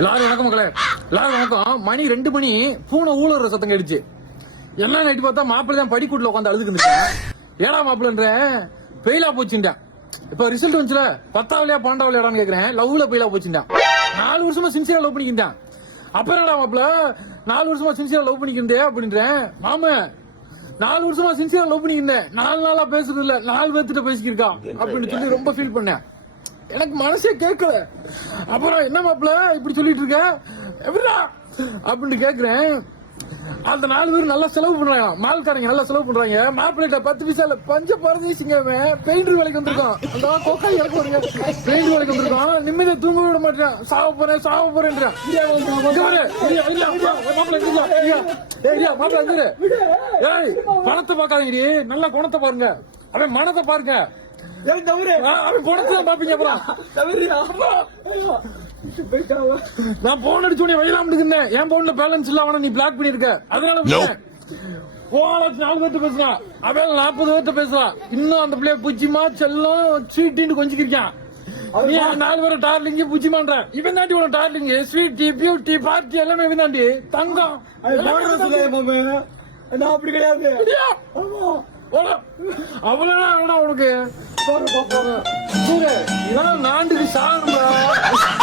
எல்லாரும் வணக்கம் மக்களே, எல்லாரும் வணக்கம். மணி 2 மணி, பூனை ஊழற சத்தம் கேடுச்சு. என்ன நைட்டு பார்த்தா மாப்பிள்ளை தான் படிக்கூட்டில் உட்காந்து அழுதுக்கு. ஏடா மாப்பிள்ளன்ற பெயிலா போச்சுட்டேன். இப்ப ரிசல்ட் வந்துச்சுல, 10ஆவலையா 12ஆவலையாடான்னு கேக்குறேன். லவ்ல பெயிலா போச்சுட்டேன். 4 வருஷமா சின்சியரா லவ் பண்ணிக்கிட்டேன். அப்புறம் என்னடா மாப்பிள்ள 4 வருஷமா சின்சியரா லவ் பண்ணிக்கிட்டேன் அப்படின்றேன். மாமா 4 வருஷமா சின்சியரா லவ் பண்ணிக்கிட்டேன், 4 நாளா பேசுறது இல்ல, 4 பேர்த்திட்ட பேசிக்கிருக்கா அப்படின்னு சொல்லி ரொம்ப ஃபீல் பண்ணேன். எனக்கு மனசே கேட்கல. அப்புறம் என்ன மாப்பிள்ள இப்படி சொல்லிட்டு இருக்க எப்படிடா அப்படின்னு கேக்குறேன். அந்த 4 பேர் நல்லா செலவு பண்றாங்க, மால்காரங்க நல்லா செலவு பண்றாங்க. மாப்பிள்ளைட்ட 10 பைசால பஞ்ச பரதேசிங்க பெயிண்டர் வேலைக்கு வந்திருக்கான். அந்த கோக்காய் இறக்க வருங்க, பெயிண்டர் வேலைக்கு வந்திருக்கான். நிம்மதியா தூங்க விட மாட்டேன், சாவ போறேன். பணத்தை பாக்காதீங்க, நல்லா குணத்தை பாருங்க, அவன் மனத்தை பாருங்க. நான் போன் அடிச்சு வெளியாம இருந்தேன். என் போன்ல பேலன்ஸ் இல்ல, நீ பிளாக் பண்ணிருக்க, அதனால 4 பேர்த்த பேசுறான். அவன் 40 பேர்த்த பேசுறான். இன்னும் அந்த பிள்ளைய புச்சிமா செல்லம் ஸ்வீட்டின்னு கொஞ்சிக்கிருக்கான். 4 பேரை டார்லிங் புச்சிமான்ற. இவன் தாண்டி உன டார்லிங், ஸ்வீட்டி, பியூட்டி, பார்ட்டி எல்லாமே இவன் தாண்டி. தங்கம் அப்படி கிடையாது. அவ்வளவு உனக்கு இதெல்லாம் நாண்டுக்கு சாகணும்.